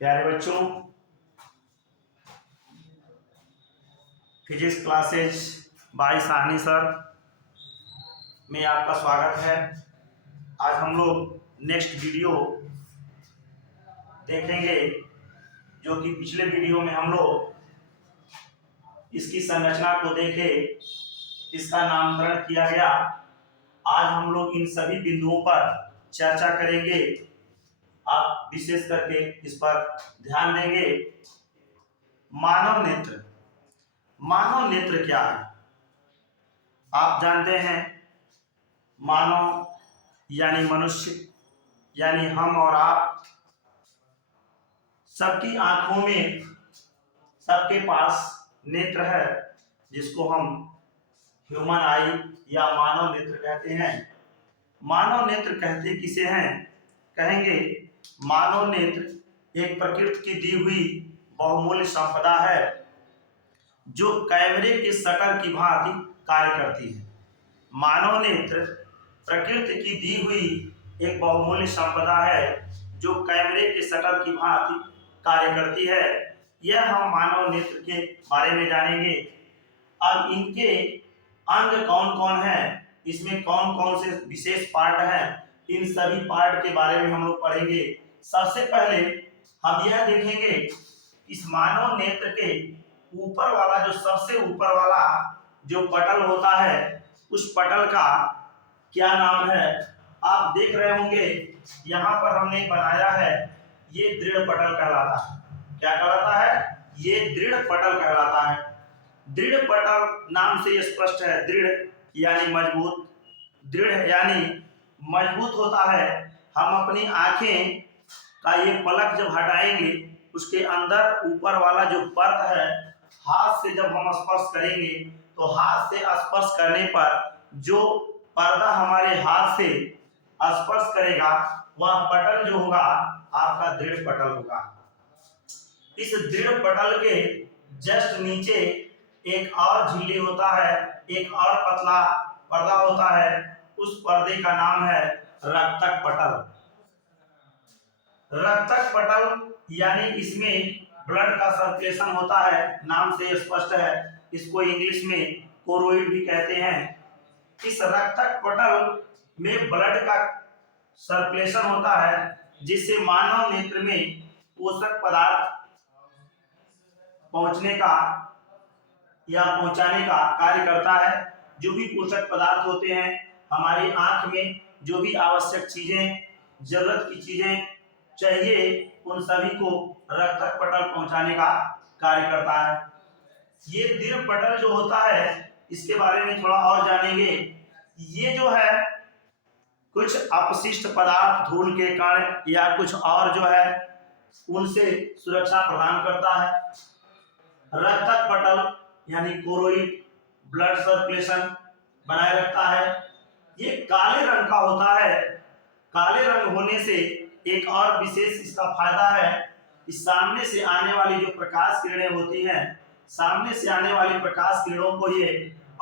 प्यारे बच्चों, physics classes by Sahni sir में आपका स्वागत है। आज हम लोग नेक्स्ट वीडियो देखेंगे, जो कि पिछले वीडियो में हम लोग इसकी संरचना को देखे, इसका नामकरण किया गया। आज हम लोग इन सभी बिंदुओं पर चर्चा करेंगे। आप विशेष करके इस पर ध्यान देंगे। मानव नेत्र, मानव नेत्र क्या है? आप जानते हैं, मानव यानी मनुष्य, यानी हम और आप, सबकी आंखों में, सबके पास नेत्र है, जिसको हम ह्यूमन आई या मानव नेत्र कहते हैं। मानव नेत्र कहते किसे हैं? कहेंगे मानव नेत्र एक प्रकृति की दी हुई बहुमूल्य संपदा है, जो कैमरे के शटर की भांति कार्य करती है। मानव नेत्र प्रकृति की दी हुई एक बहुमूल्य संपदा है, जो कैमरे के शटर की भांति कार्य करती है। यह हम मानव नेत्र के बारे में जानेंगे। अब इनके अंग कौन कौन है, इसमें कौन कौन से विशेष पार्ट हैं, इन सभी पार्ट के बारे में हम लोग पढ़ेंगे। सबसे पहले हम यह देखेंगे, इस मानव नेत्र के ऊपर वाला, जो सबसे ऊपर वाला जो पटल होता है, उस पटल का क्या नाम है? आप देख रहे होंगे, यहाँ पर हमने बनाया है, ये दृढ़ पटल कहलाता है। क्या कहलाता है? ये दृढ़ पटल कहलाता है। दृढ़ पटल नाम से ये स्पष्ट है। दृढ़ यानी मजबूत, दृढ़ यानी मजबूत होता है। हम अपनी आंखें का ये पलक जब हटाएंगे, उसके अंदर ऊपर वाला जो परत है, हाथ से जब हम स्पर्श करेंगे, तो हाथ से स्पर्श करने पर जो पर्दा हमारे हाथ से स्पर्श करेगा, वह पटल जो होगा आपका दृढ़ पटल होगा। इस दृढ़ पटल के जस्ट नीचे एक और झिल्ली होता है, एक और पतला पर्दा होता है। उस पर्दे का नाम है रक्तक पटल। रक्तक पटल यानी इसमें ब्लड का सर्कुलेशन होता है, नाम से स्पष्ट है। इसको इंग्लिश में कोरोइड भी कहते हैं। इस रक्तक पटल में ब्लड का सर्कुलेशन होता है, जिससे मानव नेत्र में पोषक पदार्थ पहुंचने का या पहुंचाने का कार्य करता है। जो भी पोषक पदार्थ होते हैं हमारी आंख में, जो भी आवश्यक चीजें, जरूरत की चीजें चाहिए, उन सभी को रक्तक पटल पहुंचाने का कार्य करता है। ये दृढ़ पटल जो होता है, इसके बारे में थोड़ा और जानेंगे। ये जो है कुछ अपशिष्ट पदार्थ, धूल के कण या कुछ और जो है, उनसे सुरक्षा प्रदान करता है। रक्तक पटल यानी कोरोइड ब्लड सर्कुलेशन बनाए रखता है। ये काले रंग का होता है। काले रंग होने से एक और विशेष इसका फायदा है, इस सामने से आने वाली जो प्रकाश किरणें होती हैं, सामने से आने वाली प्रकाश किरणों को ये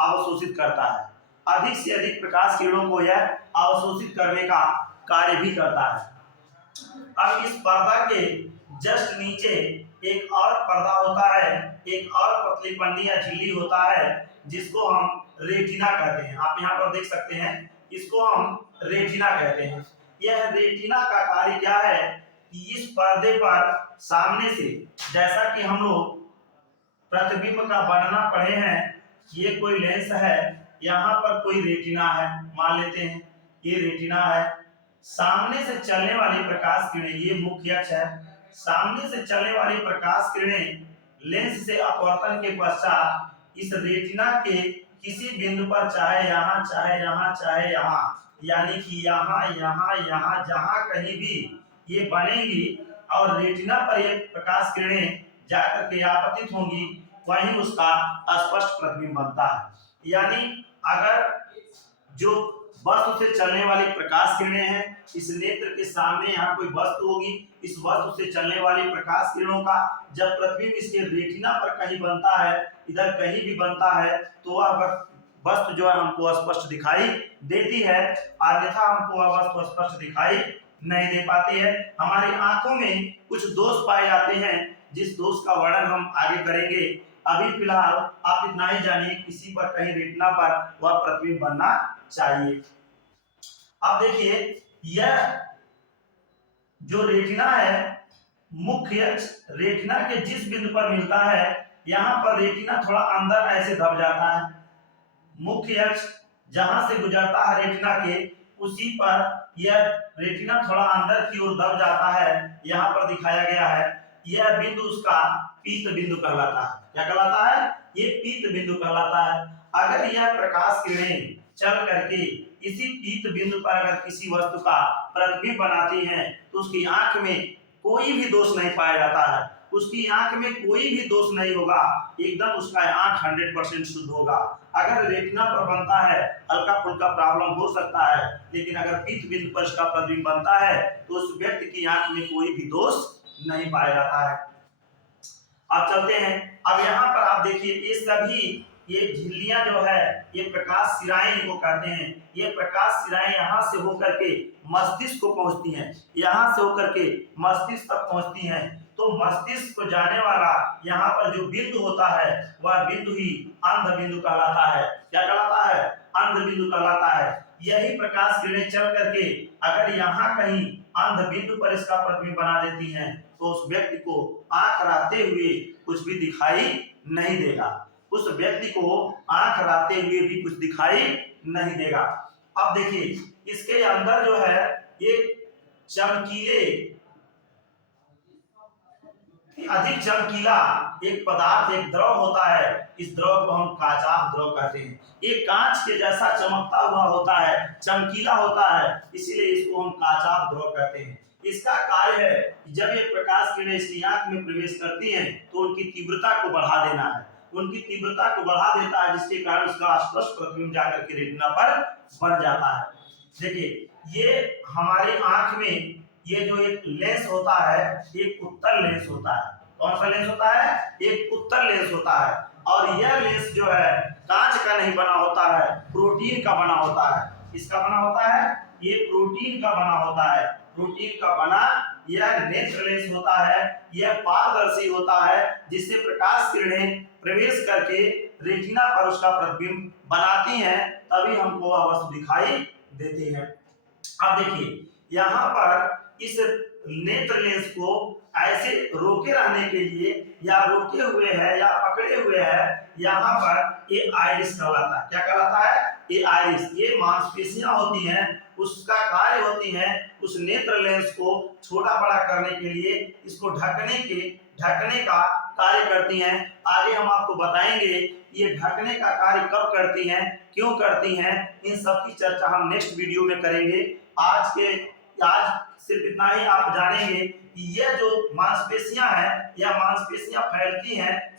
अवशोषित करता है। अधिक से अधिक प्रकाश किरणों को यह अवशोषित करने का कार्य भी करता है। अब इस पर्दा के जस्ट नीचे एक और पर्दा होता है, एक और पतली पन्नी या झिल्ली होता है, जिसको हम रेटिना कहते हैं। आप यहाँ पर देख सकते हैं, इसको हम रेटिना कहते हैं। यह रेटिना का कार्य क्या है कि इस पर्दे पर सामने से, जैसा कि हम लोग प्रतिबिंब का वर्णना पढ़े हैं, ये कोई लेंस है, यहाँ पर कोई रेटिना है, मान लेते हैं ये रेटिना है। सामने से चलने वाली प्रकाश किरणें, ये मुख्य अक्ष है, सामने से चलने वाली प्रकाश किरणें लेंस से अपवर्तन के पश्चात इस रेटिना के किसी बिंदु पर, चाहे यहाँ, चाहे यहाँ, चाहे यहाँ, यानी कि यहाँ, यहाँ, यहाँ, जहाँ कहीं भी ये बनेंगी और रेटिना पर ये प्रकाश किरणें जाकर के आपतित होंगी, वहीं उसका स्पष्ट प्रतिबिंब बनता है। यानी अगर जो वस्तु से चलने वाली प्रकाश किरणें हैं, इस नेत्र के सामने यहाँ कोई वस्तु होगी, इस वस्तु से चलने वाली प्रकाश किरणों का जब प्रतिबिंब इसके रेटिना पर कहीं बनता है, इधर कहीं भी बनता है, तो वह वस्तु जो है हमको स्पष्ट दिखाई देती है, अन्यथा हमको वह वस्तु स्पष्ट दिखाई नहीं दे पाती है। हमारी आंखों में कुछ दोष पाए जाते हैं, जिस दोष का वर्णन हम आगे करेंगे। अभी फिलहाल आप इतना ही जानिए, किसी पर कहीं रेटिना पर वह प्रतिबिंब बनना चाहिए। अब देखिए, यह जो रेटिना है, मुख्य रेटिना के जिस बिंदु पर मिलता है, यहाँ पर रेटिना थोड़ा अंदर ऐसे दब जाता है। मुख्य अक्ष जहां से गुजरता है रेटिना के, उसी पर यह रेटिना थोड़ा अंदर की ओर दब जाता है। यहाँ पर दिखाया गया है, यह बिंदु उसका पीत बिंदु कहलाता है। क्या कहलाता है? ये पीत बिंदु कहलाता है। अगर यह प्रकाश किरणें चल करके इसी पीत बिंदु पर अगर किसी वस्तु का प्रतिबिंब बनाती हैं, तो उसकी आंख में कोई भी दोष नहीं पाया जाता है। उसकी आंख में कोई भी दोष नहीं होगा, एकदम उसका आंख 100% शुद्ध होगा। अगर रेटिना पर बनता है, हल्का फुल्का प्रॉब्लम हो सकता है, लेकिन अगर पीत बिंदु पर इसका प्रतिबिंब बनता है, तो उस व्यक्ति की आंख में कोई भी दोष नहीं पाया जाता है। अब चलते हैं। अब यहाँ पर आप देखिए, ये सभी ये झिल्लियां जो है, ये प्रकाश सिराएं इनको कहते हैं। ये प्रकाश सिराएं यहाँ से होकर के मस्तिष्क को पहुंचती हैं, यहाँ से होकर के मस्तिष्क तक पहुंचती हैं। तो मस्तिष्क को जाने वाला यहाँ पर जो बिंदु होता है, वह बिंदु ही अंध बिंदु कहलाता है। क्या कहलाता है? अंध बिंदु कहलाता है। यही प्रकाश किरणें चल करके अगर यहाँ कहीं अंध बिंदु पर इसका प्रतिबिंब बना देती हैं, तो उस व्यक्ति को आंख रहते हुए कुछ भी दिखाई नहीं देगा। उस व्यक्ति को आंख रहते हुए भी कुछ दिखाई नहीं देगा। अब देखिए, इसके अंदर जो है, ये चमकीले, अधिक चमकीला एक पदार्थ, एक द्रव होता है। इस द्रव को हम काचाभ द्रव कहते हैं। ये कांच के जैसा चमकता हुआ होता है, चमकीला होता है, इसीलिए इसको हम काचाभ द्रव कहते हैं। इसका कार्य है, जब ये प्रकाश किरणें इसकी आंख में प्रवेश करती हैं, तो उनकी तीव्रता को बढ़ा देना है। उनकी तीव्रता को बढ़ा देता है, जिसके कारण उसका स्पष्ट प्रतिबिंब जाकर के रेटिना पर बन जाता है। देखिए, ये हमारी आंख में ये जो एक लेंस होता है, एक उत्तल लेंस होता है। कौन सा लेंस होता है? एक उत्तल लेंस होता है। और यह लेंस जो है, कांच का नहीं बना होता है, प्रोटीन का बना होता है। किसका बना होता है? ये प्रोटीन का बना होता है। प्रोटीन का बना यह नेत्र लेंस होता है। यह पारदर्शी होता है, जिससे प्रकाश किरणें प्रवेश करके रेटिना पर उसका प्रतिबिंब बनाती हैं, तभी हमको वह वस्तु दिखाई देती है। अब देखिए, यहाँ पर इस नेत्र लेंस को ऐसे रोके रहने के लिए, या रोके हुए है या पकड़े हुए है, यहाँ पर ये आइरिस कहलाता है। क्या कहलाता है? ये आइरिस। ये मांसपेशियां होती हैं, उसका कार्य होती है उस नेत्र लेंस को छोटा बड़ा करने के लिए, इसको ढकने का कार्य करती हैं। आगे हम आपको बताएंगे ये ढकने का कार्य कब करती हैं, क्यों करती हैं, इन सब की चर्चा हम नेक्स्ट वीडियो में करेंगे। आज सिर्फ इतना ही आप जानेंगे कि यह जो मांसपेशियां हैं, यह मांसपेशियां फैलती हैं,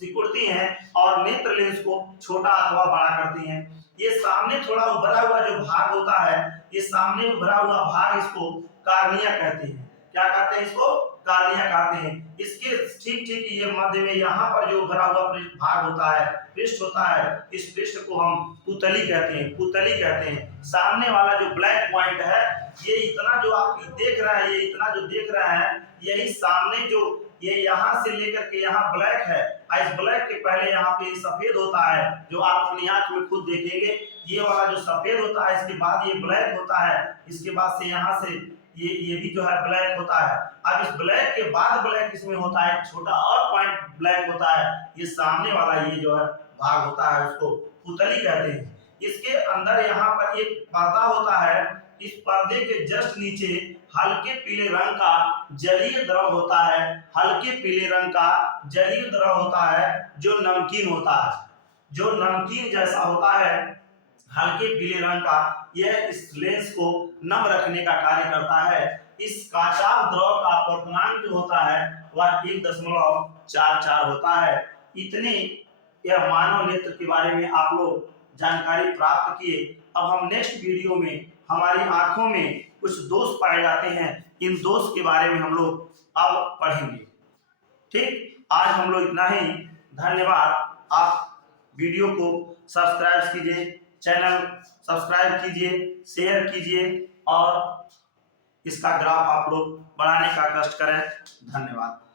सिकुड़ती हैं और नेत्र लेंस को छोटा अथवा बड़ा करती हैं। ये सामने थोड़ा उभरा हुआ जो भाग होता है, ये सामने उभरा हुआ भाग, इसको कार्निया कहते हैं। क्या कहते हैं? इसको कार्निया कहते हैं। इसके ठीक ये मध्य में यहाँ पर जो उभरा हुआ भाग होता है, पृष्ठ होता है, इस पृष्ठ को हम पुतली कहते हैं। सामने वाला जो ब्लैक पॉइंट है, ये इतना जो आप देख रहे हैं, ये इतना जो देख रहे हैं, यही सामने जो ये यहाँ से लेकर के यहाँ ब्लैक है, इस ब्लैक के पहले यहाँ पे सफेद होता है, जो आप अपनी आंख में खुद देखेंगे। ये वाला जो सफेद होता है, इसके बाद ये ब्लैक होता है, इसके बाद से यहाँ से ये भी जो है ब्लैक होता है। अब इस ब्लैक के बाद ब्लैक इसमें होता है, छोटा और पॉइंट ब्लैक होता है। ये सामने वाला ये जो है भाग होता है, उसको पुतली कहते हैं। इसके अंदर यहाँ पर एक पर्दा होता है। इस पर्दे के जस्ट नीचे हल्के पीले रंग का जलीय द्रव होता है। हल्के पीले रंग का जलीय द्रव होता है, जो नमकीन होता है, जो नमकीन जैसा होता है, हल्के पीले रंग का। यह इस लेंस को नम रखने का कार्य करता है। इस काचाभ द्रव का अपवर्तनांक जो होता है, वह 1.44 होता है। इतने यह मानव नेत्र के बारे में आप लोग जानकारी प्राप्त किए। अब हम नेक्स्ट वीडियो में हमारी आंखों में कुछ दोष पाए जाते हैं, इन दोष के बारे में हम लोग अब पढ़ेंगे। ठीक, आज हम लोग इतना ही। धन्यवाद। आप वीडियो को सब्सक्राइब कीजिए, चैनल सब्सक्राइब कीजिए, शेयर कीजिए और इसका ग्राफ आप लोग बढ़ाने का कष्ट करें। धन्यवाद।